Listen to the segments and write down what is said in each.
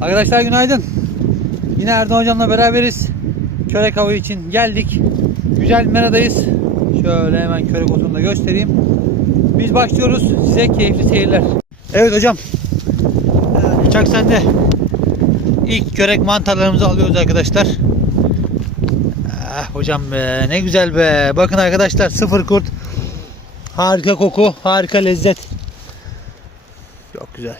Arkadaşlar günaydın. Yine Erdoğan hocamla beraberiz. Körek avı için geldik. Güzel meradayız. Şöyle hemen körek otunu da göstereyim. Biz başlıyoruz. Size keyifli seyirler. Evet hocam. Ee, Bıçak sende. İlk körek mantarlarımızı alıyoruz arkadaşlar. Ah, hocam be ne güzel be. Bakın arkadaşlar sıfır kurt. Harika koku, harika lezzet. Çok güzel.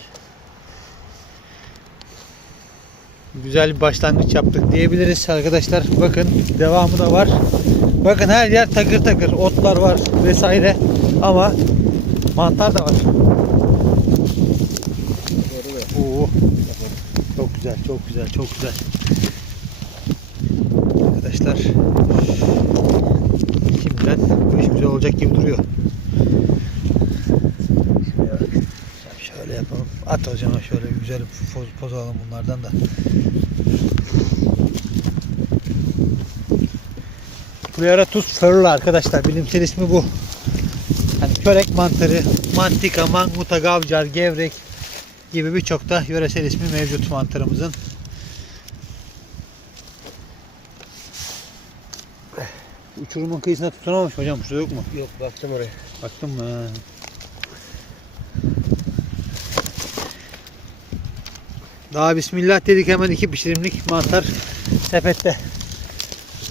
Güzel bir başlangıç yaptık diyebiliriz arkadaşlar. Bakın devamı da var. Bakın her yer takır takır. Otlar var vesaire. Ama mantar da var. Oo. Çok güzel, çok güzel, çok güzel. Arkadaşlar şimdiden bu iş güzel olacak gibi duruyor. Şöyle, yapalım. At hocam şöyle güzel poz, poz alalım bunlardan da. Pleurotus ferula arkadaşlar. Bilimsel ismi bu. Yani körek mantarı, mantika, manguta, gavcar, gevrek gibi birçok da yöresel ismi mevcut mantarımızın. Uçurumun kıyısına tutunamamış hocam. Şurada yok mu? Yok baktım oraya. Baktın mı? Daha bismillah dedik hemen iki pişirimlik mantar sepette.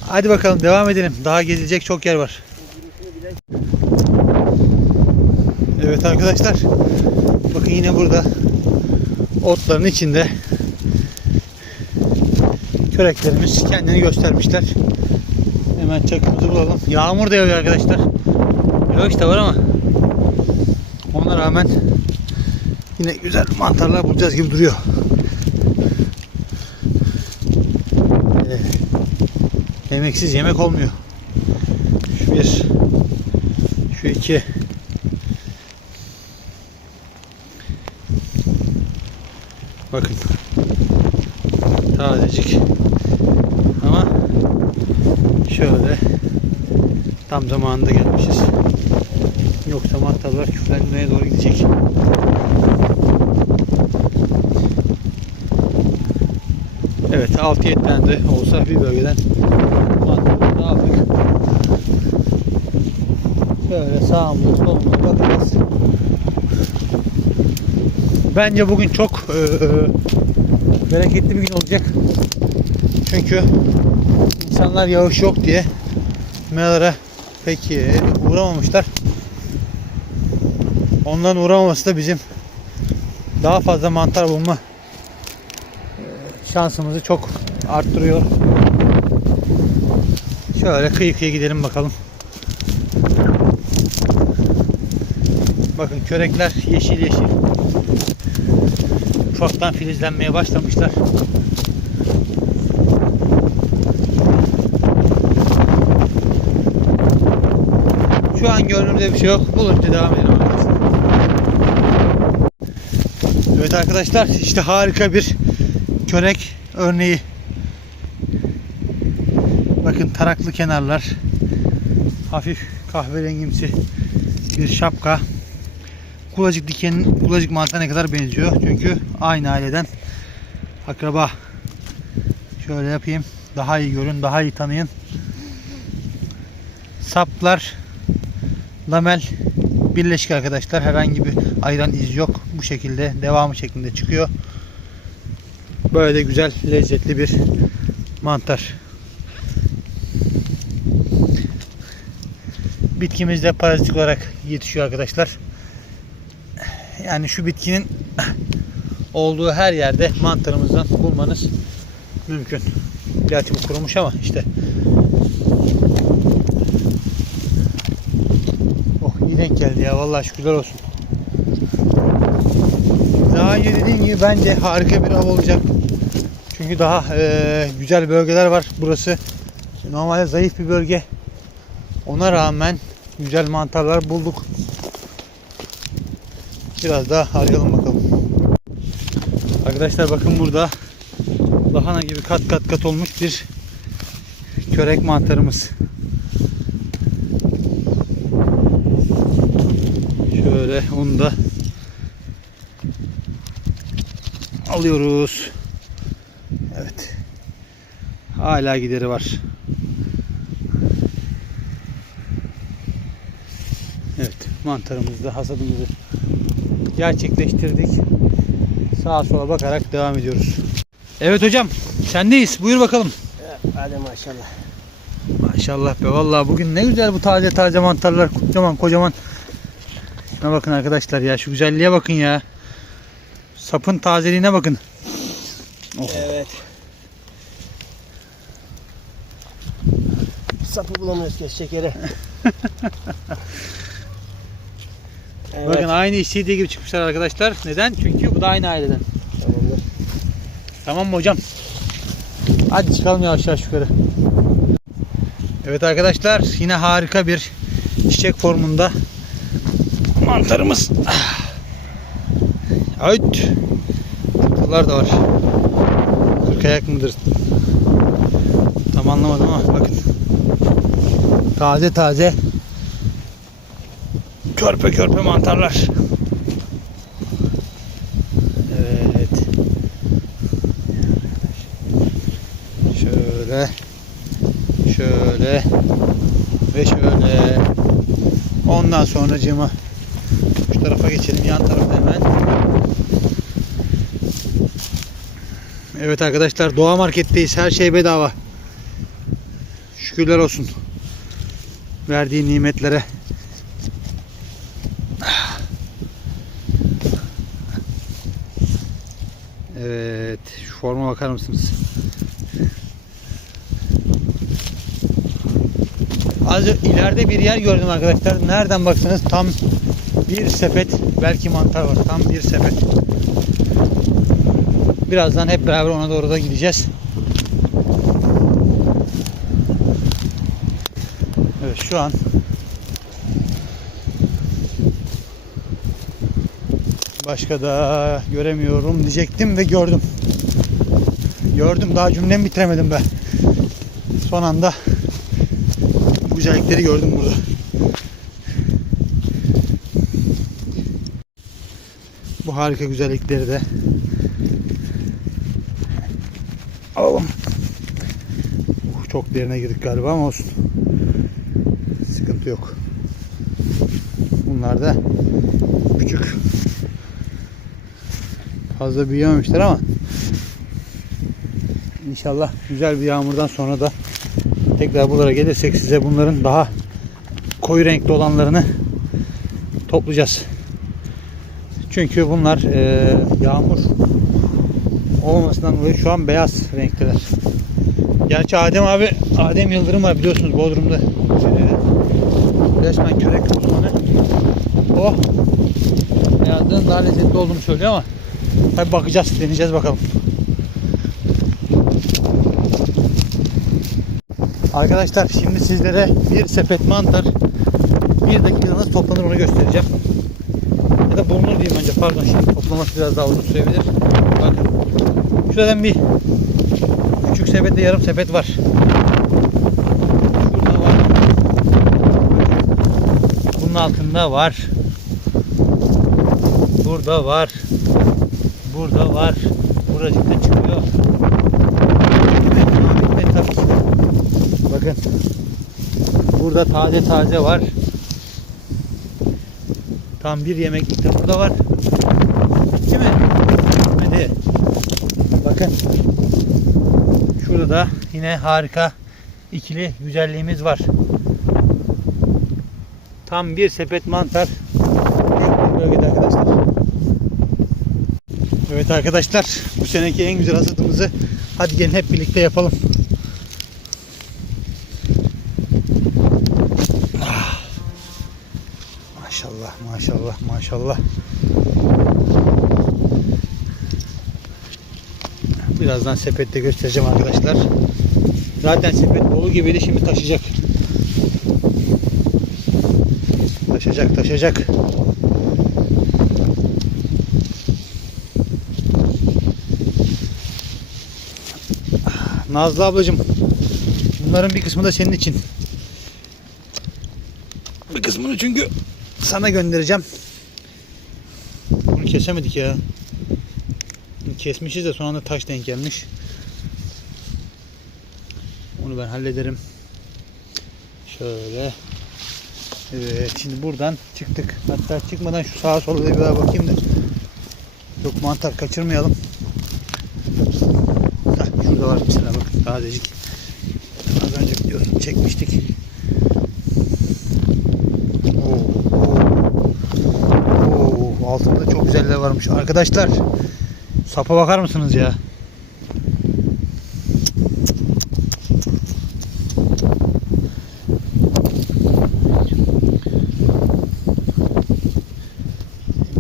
Hadi bakalım devam edelim. Daha gezilecek çok yer var. Evet arkadaşlar. Bakın yine burada otların içinde köreklerimiz kendini göstermişler. Hemen çakımızı bulalım. Yağmur da yağıyor arkadaşlar. Yağış da var ama ona rağmen yine güzel mantarlar bulacağız gibi duruyor. Yemeksiz yemek olmuyor. Şu bir, şu iki. Bakın. Tazecik. Ama şöyle tam zamanında gelmişiz. Yoksa mantarlar küflenmeye doğru gidecek. Evet 6-7 tane de olsa bir bölgeden mantarları aldık. Böyle sağımıza solumuza bakacağız. Bence bugün çok eee, bereketli bir gün olacak. Çünkü insanlar yağış yok diye meralara pek e, uğramamışlar. Onların uğramaması da bizim daha fazla mantar bulma e, şansımızı çok arttırıyor. Şöyle kıyı kıyı gidelim bakalım. Bakın körekler yeşil yeşil. Ufaktan filizlenmeye başlamışlar. Şu an gönlümde bir şey yok. Bulunca devam edelim. Evet arkadaşlar işte harika bir körek örneği. Bakın taraklı kenarlar. Hafif kahverengimsi bir şapka. Kulacık diken, kulacık mantarına kadar benziyor. Çünkü aynı aileden akraba. Şöyle yapayım. Daha iyi görün, daha iyi tanıyın. Saplar lamel birleşik arkadaşlar. Herhangi bir ayıran iz yok. Bu şekilde devamı şeklinde çıkıyor. Böyle de güzel lezzetli bir mantar. Bitkimiz de parazitik olarak yetişiyor arkadaşlar. Yani şu bitkinin olduğu her yerde mantarımızdan bulmanız mümkün. Gerçi bu kurumuş ama işte Oh iyi denk geldi ya vallahi şükürler olsun. Daha önce dediğim gibi bence harika bir av olacak. Çünkü daha eee, güzel bölgeler var. Burası normalde zayıf bir bölge. Ona rağmen güzel mantarlar bulduk. Biraz daha arayalım bakalım. Arkadaşlar bakın burada lahana gibi kat kat kat olmuş bir körek mantarımız. Şöyle onu da alıyoruz. Evet. Hala gideri var. Evet, mantarımızı, hasadımızı gerçekleştirdik. Sağa sola bakarak devam ediyoruz. Evet hocam, sendeyiz. Buyur bakalım. Hadi maşallah. Maşallah be vallahi bugün ne güzel bu taze taze mantarlar kocaman kocaman. Şuna bakın arkadaşlar ya şu güzelliğe bakın ya. Sapın tazeliğine bakın. Oh. Evet. Sapı bulamıyoruz kesecek yere. Evet. Bakın aynı istediği gibi çıkmışlar arkadaşlar. Neden? Çünkü bu da aynı aileden. Tamamdır. Tamam mı hocam? Hadi çıkalım yavaş yavaş yukarı. Evet arkadaşlar yine harika bir çiçek formunda mantarımız. Evet. Tırtıllar da var. Kırkayak mıdır? Tam anlamadım ama bakın. Taze taze körpe körpe mantarlar. Evet. Şöyle. Şöyle. Ve şöyle. Ondan sonra cıma şu tarafa geçelim. Yan tarafa hemen. Evet arkadaşlar Doğa Market'teyiz. Her şey bedava. Şükürler olsun. Verdiği nimetlere. Evet. Şu forma bakar mısınız? Az ileride bir yer gördüm arkadaşlar. Nereden baksanız tam bir sepet belki mantar var. Tam bir sepet. Birazdan hep beraber ona doğru da gideceğiz. Evet şu an başka da göremiyorum diyecektim ve gördüm. Gördüm daha cümlemi bitiremedim ben. Son anda bu güzellikleri gördüm burada. Bu harika güzellikleri de alalım. Uh, Çok derine girdik galiba ama olsun. Sıkıntı yok. Bunlar da küçük. Fazla büyüyememişler ama İnşallah güzel bir yağmurdan sonra da tekrar buralara gelirsek size bunların daha koyu renkli olanlarını toplayacağız. Çünkü bunlar e, yağmur olmasından dolayı şu an beyaz renkteler. Gerçi Adem abi, Adem Yıldırım var biliyorsunuz Bodrum'da. Ee, resmen körek uzmanı. O beyazlığın daha lezzetli olduğunu söylüyor ama tabi bakacağız, deneyeceğiz bakalım. Arkadaşlar şimdi sizlere bir sepet mantar bir dakikada nasıl toplanır onu göstereceğim. Ya da bulunur diyeyim önce pardon şimdi toplaması biraz daha uzun sürebilir. Bakın şuradan bir küçük sepette yarım sepet var. Şurada var. Bunun altında var. Burada var. Burada var. Buracıkta çıkıyor. Ve tabii ki de Bakın. Burada taze taze var. Tam bir yemeklik de burada var. Değil mi? Hadi. Bakın. Şurada da yine harika ikili güzelliğimiz var. Tam bir sepet mantar. Şu bölgede arkadaşlar. Evet arkadaşlar bu seneki en güzel hasadımızı hadi gelin hep birlikte yapalım. Maşallah maşallah. Birazdan sepette göstereceğim arkadaşlar. Zaten sepet dolu gibiydi şimdi taşıyacak. Taşacak taşacak. Nazlı ablacığım bunların bir kısmı da senin için. Bir kısmını çünkü sana göndereceğim. Bunu kesemedik ya. Kesmişiz de son anda taş denk gelmiş. Onu ben hallederim. Şöyle. Evet şimdi buradan çıktık. Hatta çıkmadan şu sağa sola bir daha bakayım da. Yok mantar kaçırmayalım. Heh, şurada var mesela bakın tazecik. Az önce biliyorsun çekmiştik. Oo, oo. Oo, altında çok güzeller varmış. Arkadaşlar sapa bakar mısınız ya?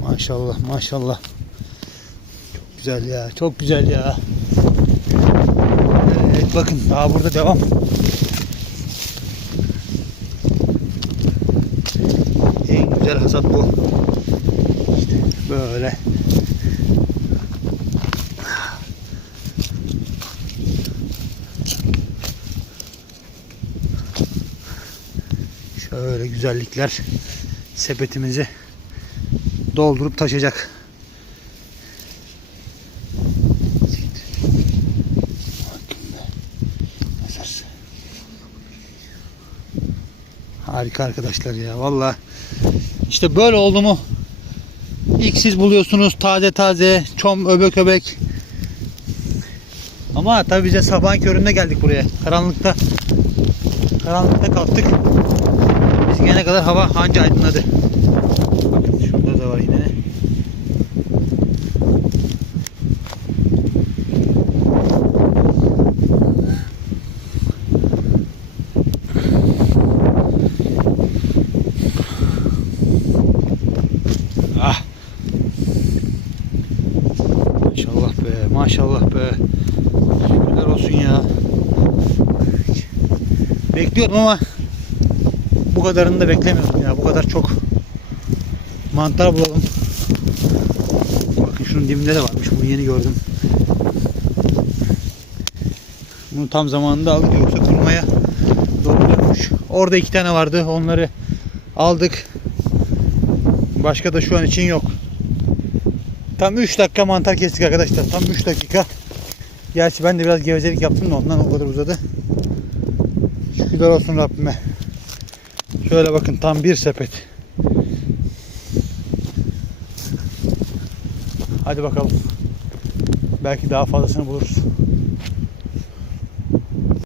Maşallah maşallah. Çok güzel ya çok güzel ya. Evet bakın daha burada devam. En güzel hasat bu. Böyle. Şöyle güzellikler sepetimizi doldurup taşıyacak. Harika arkadaşlar ya valla. İşte böyle oldu mu ilk siz buluyorsunuz taze taze çom öbek öbek. Ama tabii bize sabahın köründe geldik buraya. Karanlıkta karanlıkta kalktık. Biz gelene kadar hava anca aydınladı. Bakın şurada da var yine. Ah. Maşallah be, maşallah be. Şükürler olsun ya. Bekliyorum ama bu kadarını da beklemiyordum ya. Bu kadar çok mantar bulalım. Bakın şunun dibinde de varmış. Bunu yeni gördüm. Bunu tam zamanında aldık yoksa kurmaya dolduruyormuş. Orada iki tane vardı. Onları aldık. Başka da şu an için yok. Tam 3 dakika mantar kestik arkadaşlar. Tam 3 dakika. Gerçi ben de biraz gevezelik yaptım da ondan o kadar uzadı. Şükürler olsun Rabbime. Şöyle bakın tam bir sepet. Hadi bakalım. Belki daha fazlasını buluruz.